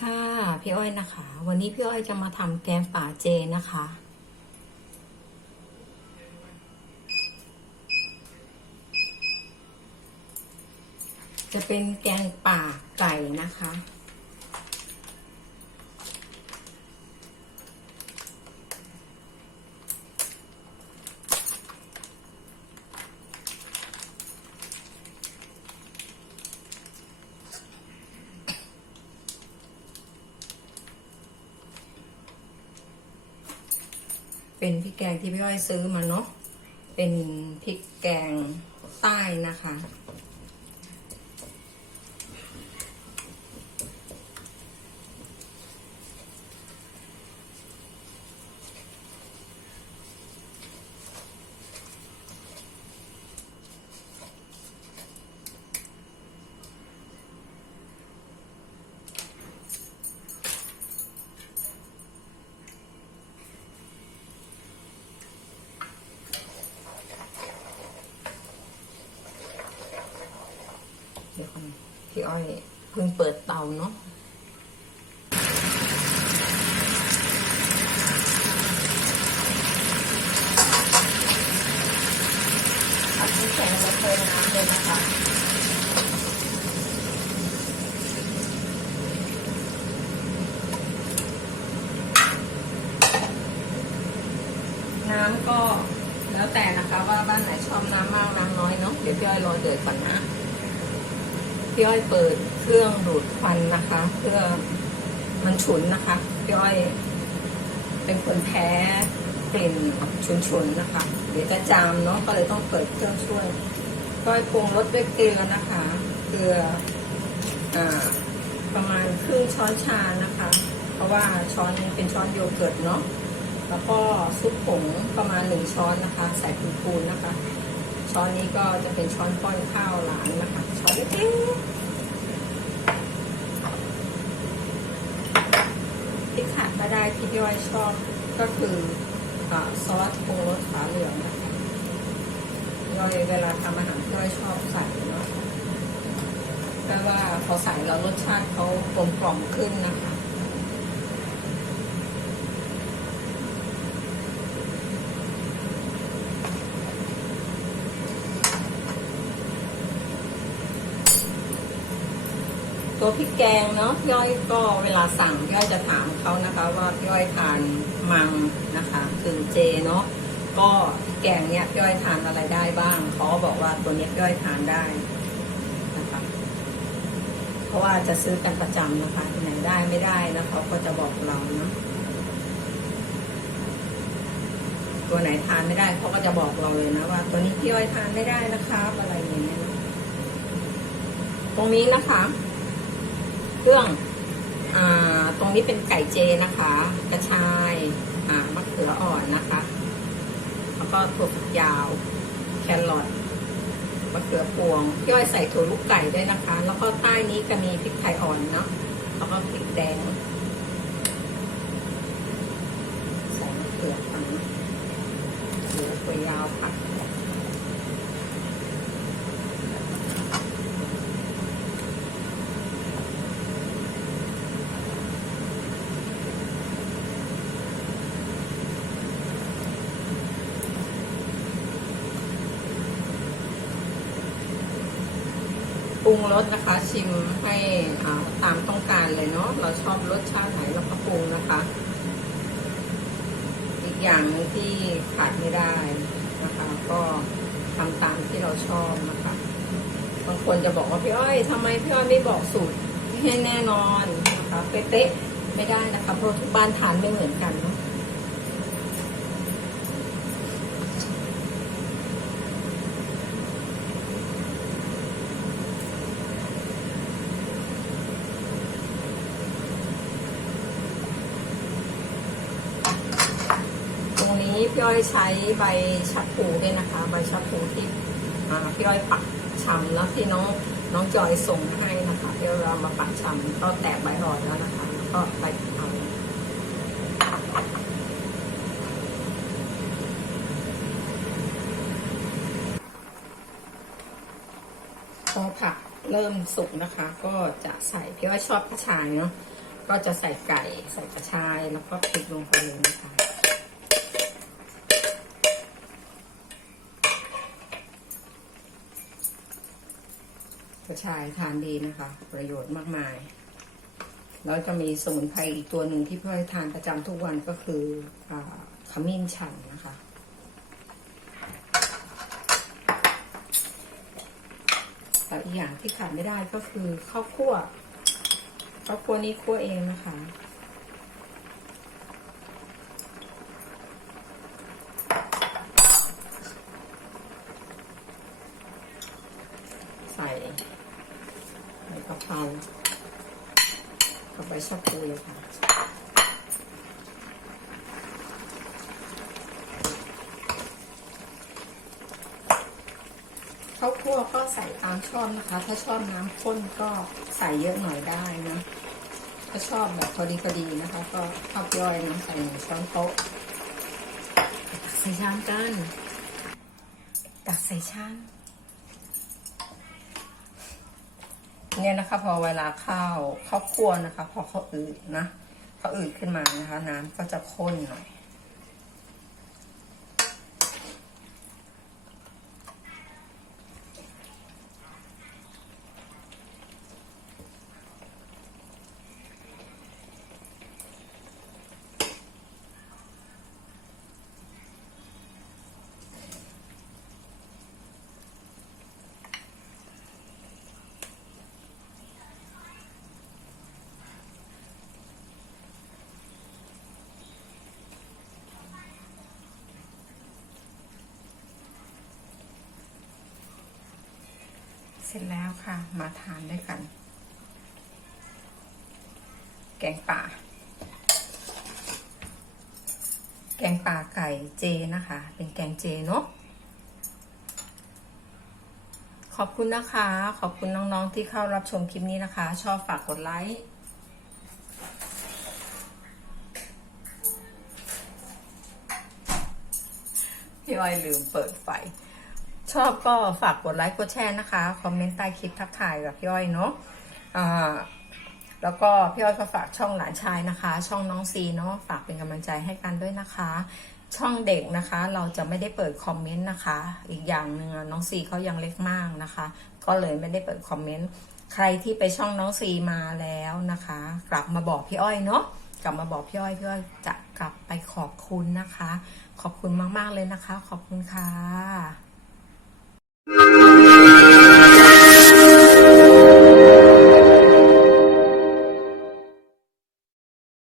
ค่ะ พี่อ้อยนะคะ วันนี้พี่อ้อยจะมาทำแกงป่าเจนะคะ จะเป็นแกงป่าไก่นะคะ เป็นพริกแกงที่พี่อ้อยซื้อมาเนาะเป็นพริกแกงใต้นะคะ อ้อยเพิ่งเปิดเตาเนาะผัดพริกแกงจะเทน้ำเลยนะคะน้ำก็แล้วแต่นะคะว่าบ้านไหนชอบน้ำมากน้ำน้อยเนาะเดี๋ยวพี่อ้อยรอเดือดก่อนนะ พี่อ้อยเปิดเครื่องดูดควันนะคะ เพื่อมันฉุนนะคะ พี่อ้อย เป็นคนแพ้กลิ่นฉุนๆนะคะ เดี๋ยวจะจามเนาะก็เลยต้องเปิดเครื่องช่วยพี่อ้อยปรุงรสด้วยเกลือนะคะ เกลืออประมาณครึ่งช้อนชานะคะ เพราะว่าช้อนเป็นช้อนโยเกิร์ตเนาะแล้วก็ซุปผงประมาณหนึ่งช้อนนะคะ ใส่ปูนๆนะคะ ช้อนนี้ก็จะเป็นช้อนป้อนข้าวหลานนะคะช้อนเล็กๆที่ขาดไม่ได้ที่พี่อ้อยชอบก็คือซอสปรุงรสฝาเหลืองนะคะพี่อ้อยเวลาทำอาหารพี่อ้อยชอบใส่เนาะแปลว่าพอใส่แล้วรสชาติเขากลมกล่อมขึ้นนะคะ ตัวพริกแกงเนาะพี่อ้อยก็เวลาสั่งพี่อ้อยจะถามเขานะคะว่าพี่อ้อยทานมังนะคะคือเจเนาะก็พริกแกงเนี้ยพี่อ้อยทานอะไรได้บ้างเขาบอกว่าตัวเนี้ยพี่อ้อยทานได้นะคะเพราะว่าจะซื้อกันประจำนะคะที่ไหนได้ไม่ได้นะเขาก็จะบอกเราเนาะตัวไหนทานไม่ได้เขาก็จะบอกเราเลยนะว่า ตัวนี้พี่อ้อยทานไม่ได้นะครับอะไรอย่างเงี้ยตรงนี้นะคะ เครื่องอตรงนี้เป็นไก่เจนะคะ กระชายมะเขืออ่อนนะคะ แล้วก็ถั่วฝักยาว แครอทมะเขือพวงย่อยใส่ถั่วลูกไก่ด้วยนะคะ แล้วก็ใต้นี้ก็มีพริกไทยอ่อนเนาะแล้วก็พริกแดงใส่มะเขือผังหรือถั่วยาวผัก ป รุงรสนะคะ ชิมให้ตามต้องการเลยเนาะเราชอบรสชาติไหนเราก็ปรุงนะคะ อีกอย่างนึงที่ขาดไม่ได้นะคะ ก็ทำตามที่เราชอบนะคะบางคนจะบอกว่าพี่อ้อยทำไมพี่อ้อยไม่บอกสูตรให้แน่นอนนะคะเป๊ะๆไม่ได้นะคะเพราะทุกบ้านทานไม่เหมือนกันเนาะ ตรงนี้ พี่อ้อยใช้ใบชะพูด้วยนะคะ ใบชะพูที่พี่อ้อยปักชำแล้วที่น้องน้องจอยส่งให้นะคะพี่อ้อยเอามาปักชำก็แตกใบอ่อนแล้วนะคะแล้วก็ใบกะเพราพอผักเริ่มสุกนะคะ ก็จะใส่พี่อ้อยชอบกระชายเนาะก็จะใส่ไก่ใส่กระชายแล้วก็พริกลงไปเลยนะคะ ระชายทานดีนะคะ ประโยชน์มากมายแล้วจะมีสมุนไพรอีกตัวหนึ่งที่พี่อ้ทานประจำทุกวันก็คืออขมิ้นชันนะคะ แต่อีกอย่างที่ขาดไม่ได้ก็คือข้าวคั่วข้าวคั่วนี้คั่วเองนะคะ ใส่ใบกะเพรากับใบชะพลูเลยค่ะข้าวคั่วก็ใส่ตามชอบนะคะ ถ้าชอบน้ำข้นก็ใส่เยอะหน่อยได้นะ ถ้าชอบแบบพอดีพอดีนะคะ ก็ข้าวย่อยน้ำใส่หนึ่งช้อนโต๊ะตักใส่ชามกันตักใส่ชาม เนี่ยนะคะ พอเวลาข้าวข้าวคั่วนะคะ พอเขาอืดนะเขาอืดขึ้นมานะคะ น้ำก็จะข้นหน่อย เสร็จแล้วค่ะ มาทานด้วยกัน แกงป่า แกงป่าไก่เจนะคะ เป็นแกงเจเนาะขอบคุณนะคะ ขอบคุณน้องๆที่เข้ารับชมคลิปนี้นะคะ ชอบฝากกดไลค์พี่อ้อยลืมเปิดไฟ ชอบก็ฝากกดไลค์กดแชร์นะคะ คอมเมนต์ใต้คลิปทักทายกับพี่อ้อยเนาะอ่าแล้วก็พี่อ้อยก็ฝากช่องหลานชายนะคะ ช่องน้องซีเนาะฝากเป็นกำลังใจให้กันด้วยนะคะ ช่องเด็กนะคะ เราจะไม่ได้เปิดคอมเมนต์นะคะ อีกอย่างหนึ่งน้องซีเขายังเล็กมากนะคะ ก็เลยไม่ได้เปิดคอมเมนต์ใครที่ไปช่องน้องซีมาแล้วนะคะ กลับมาบอกพี่อ้อยเนาะกลับมาบอกพี่อ้อยพี่อ้อยจะกลับไปขอบคุณนะคะ ขอบคุณมากๆเลยนะคะ ขอบคุณค่ะ you.